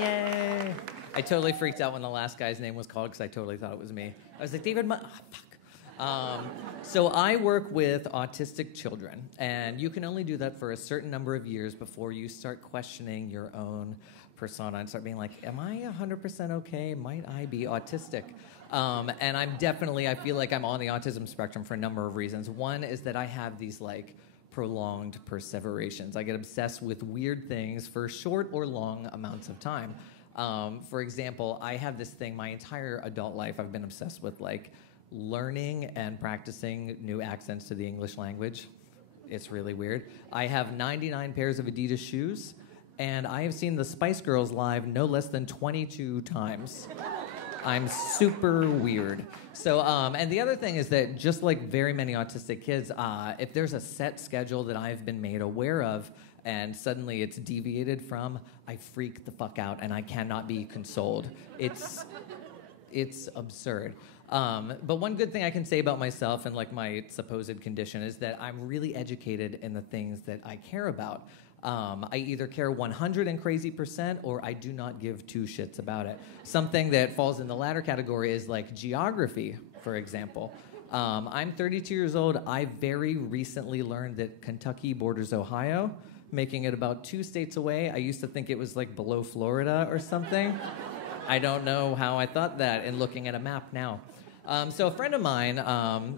Yay. I totally freaked out when the last guy's name was called because I totally thought it was me. I was like, David, fuck. So I work with autistic children, and you can only do that for a certain number of years before you start questioning your own persona and start being like, am I 100% okay? Might I be autistic? And I feel like I'm on the autism spectrum for a number of reasons. One is that I have these like prolonged perseverations. I get obsessed with weird things for short or long amounts of time. For example, I have this thing my entire adult life I've been obsessed with like learning and practicing new accents to the English language. It's really weird. I have 99 pairs of Adidas shoes, and I have seen the Spice Girls live no less than 22 times. I'm super weird. So, and the other thing is that just like very many autistic kids, if there's a set schedule that I've been made aware of and suddenly it's deviated from, I freak the fuck out and I cannot be consoled. It's absurd. But one good thing I can say about myself and like my supposed condition is that I'm really educated in the things that I care about. I either care 100 and crazy% or I do not give two shits about it. Something that falls in the latter category is like geography, for example. I'm 32 years old. I very recently learned that Kentucky borders Ohio, making it about 2 states away. I used to think it was like below Florida or something. I don't know how I thought that in looking at a map now. So a friend of mine,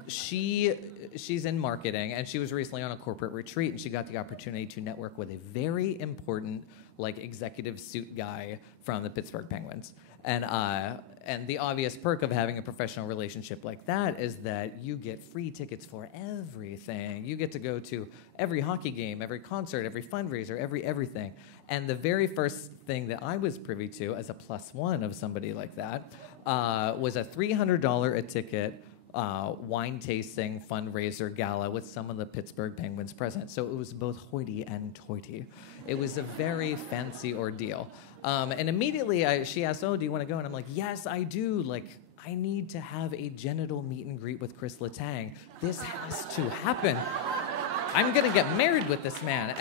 she's in marketing, and she was recently on a corporate retreat, and she got the opportunity to network with a very important, like, executive suit guy from the Pittsburgh Penguins. And the obvious perk of having a professional relationship like that is that you get free tickets for everything. You get to go to every hockey game, every concert, every fundraiser, everything. And the very first thing that I was privy to as a +1 of somebody like that was a $300 a ticket wine tasting fundraiser gala with some of the Pittsburgh Penguins present. So it was both hoity and toity. It was a very fancy ordeal. And immediately she asked, oh, do you want to go? And I'm like, yes, I do. Like, I need to have a genital meet and greet with Chris Letang. This has to happen. I'm going to get married with this man.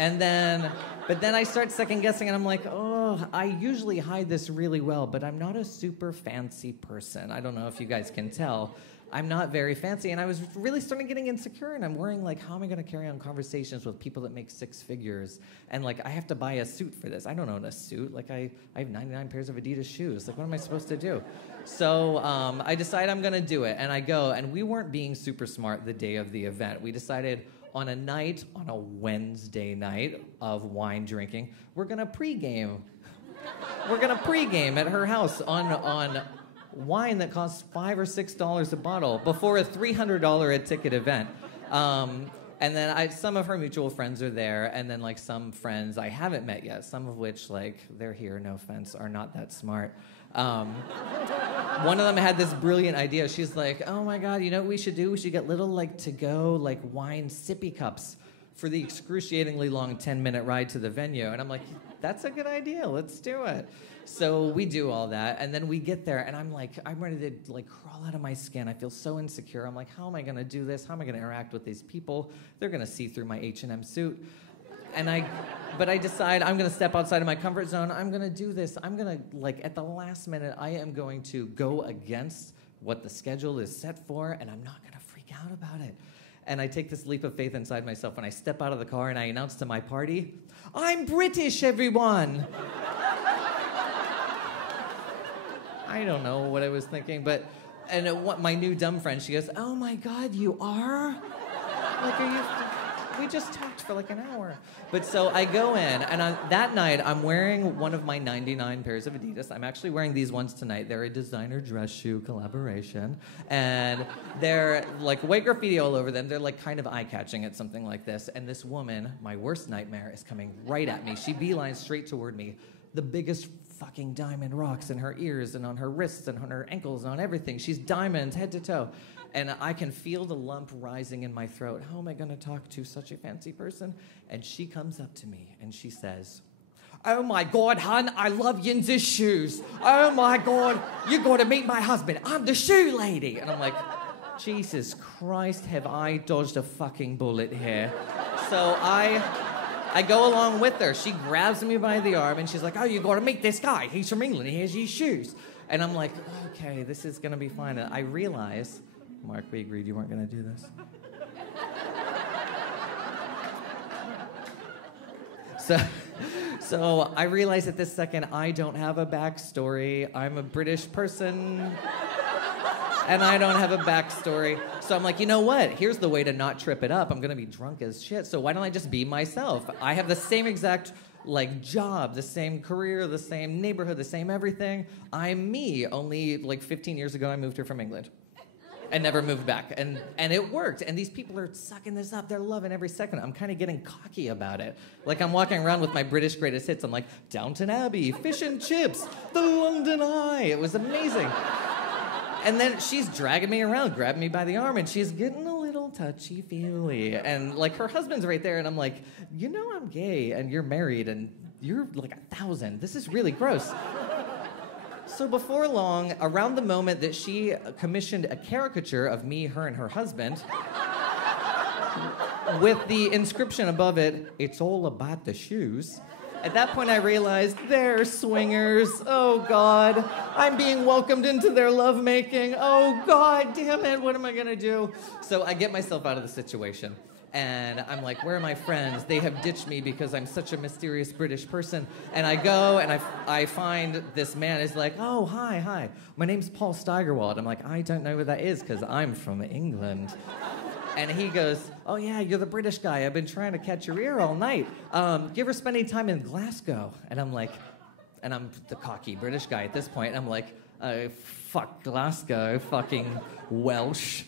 But then I start second guessing and I'm like, oh, I usually hide this really well, but I'm not a super fancy person. I don't know if you guys can tell. I'm not very fancy, and I was really starting getting insecure, and I'm worrying, like, how am I going to carry on conversations with people that make 6 figures? And, like, I have to buy a suit for this. I don't own a suit. Like, I have 99 pairs of Adidas shoes. Like, what am I supposed to do? So I decide I'm going to do it, and I go, and we weren't being super smart the day of the event. We decided on a Wednesday night of wine drinking, we're going to pregame. We're going to pregame at her house on wine that costs $5 or $6 a bottle before a $300 a ticket event. And then some of her mutual friends are there, and then like some friends I haven't met yet, some of which, like, they're here, no offense, are not that smart. One of them had this brilliant idea. She's like, oh my God, you know what we should do? We should get little like to-go like wine sippy cups for the excruciatingly long 10-minute ride to the venue. And I'm like, that's a good idea, let's do it. So we do all that, and then we get there, and I'm ready to like crawl out of my skin. I feel so insecure. I'm like, how am I gonna do this? How am I gonna interact with these people? They're gonna see through my H&M suit. But I decide I'm gonna step outside of my comfort zone. I'm gonna do this. I'm gonna, like, at the last minute, I am going to go against what the schedule is set for, and I'm not gonna freak out about it. And I take this leap of faith inside myself, and I step out of the car, and I announce to my party, I'm British, everyone! I don't know what I was thinking, my new dumb friend, she goes, oh my God, you are? Like, we just talked for like an hour. But so I go in, and that night, I'm wearing one of my 99 pairs of Adidas. I'm actually wearing these ones tonight. They're a designer dress shoe collaboration. And they're like white graffiti all over them. They're like kind of eye-catching at something like this. And this woman, my worst nightmare, is coming right at me. She beelines straight toward me. The biggest fucking diamond rocks in her ears and on her wrists and on her ankles and on everything. She's diamonds head to toe. And I can feel the lump rising in my throat. How am I going to talk to such a fancy person? And she comes up to me and she says, oh my God, hon, I love Yinz's shoes. Oh my God, you got to meet my husband. I'm the shoe lady. And I'm like, Jesus Christ, have I dodged a fucking bullet here? So I go along with her. She grabs me by the arm, and she's like, oh, you got to meet this guy. He's from England. He has these shoes. And I'm like, okay, this is going to be fine. And I realize, Mark, we agreed you weren't going to do this. So I realize at this second, I don't have a backstory. I'm a British person, and I don't have a backstory. So I'm like, you know what? Here's the way to not trip it up. I'm going to be drunk as shit, so why don't I just be myself? I have the same exact, job, the same career, the same neighborhood, the same everything. I'm me. Only, 15 years ago, I moved here from England. And never moved back. And it worked. And these people are sucking this up. They're loving every second. I'm kind of getting cocky about it. I'm walking around with my British greatest hits. I'm like, Downton Abbey, fish and chips, the London Eye. It was amazing. And then she's dragging me around, grabbing me by the arm, and she's getting a little touchy-feely. And, her husband's right there, and I'm like, you know I'm gay, and you're married, and you're 1,000. This is really gross. So before long, around the moment that she commissioned a caricature of me, her, and her husband, with the inscription above it, "It's all about the shoes," at that point I realized, they're swingers. Oh, God. I'm being welcomed into their lovemaking. Oh, God damn it. What am I going to do? So I get myself out of the situation. And I'm like, where are my friends? They have ditched me because I'm such a mysterious British person. And I go and I find this man is like, oh, hi. My name's Paul Steigerwald. I'm like, I don't know who that is because I'm from England. And he goes, oh, yeah, you're the British guy. I've been trying to catch your ear all night. Do you ever spend any time in Glasgow? And I'm like, and I'm the cocky British guy at this point. And I'm like, fuck Glasgow, fucking Welsh.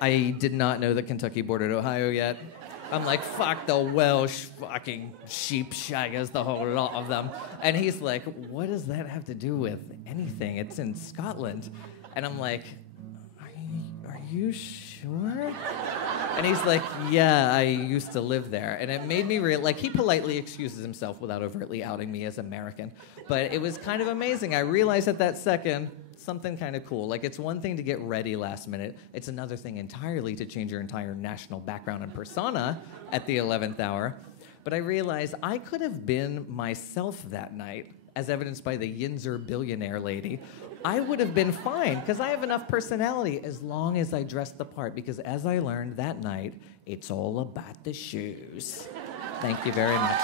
I did not know that Kentucky bordered Ohio yet. I'm like, fuck the Welsh fucking sheep shaggers, the whole lot of them. And he's like, what does that have to do with anything? It's in Scotland. And I'm like, are you sure? And he's like, yeah, I used to live there. And it made me he politely excuses himself without overtly outing me as American. But it was kind of amazing. I realized at that second, something kind of cool. It's one thing to get ready last minute. It's another thing entirely to change your entire national background and persona at the 11th hour. But I realized I could have been myself that night, as evidenced by the Yinzer billionaire lady. I would have been fine, because I have enough personality as long as I dressed the part, because as I learned that night, it's all about the shoes. Thank you very much.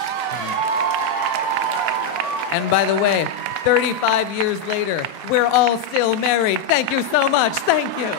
And by the way, 35 years later, we're all still married. Thank you so much. Thank you.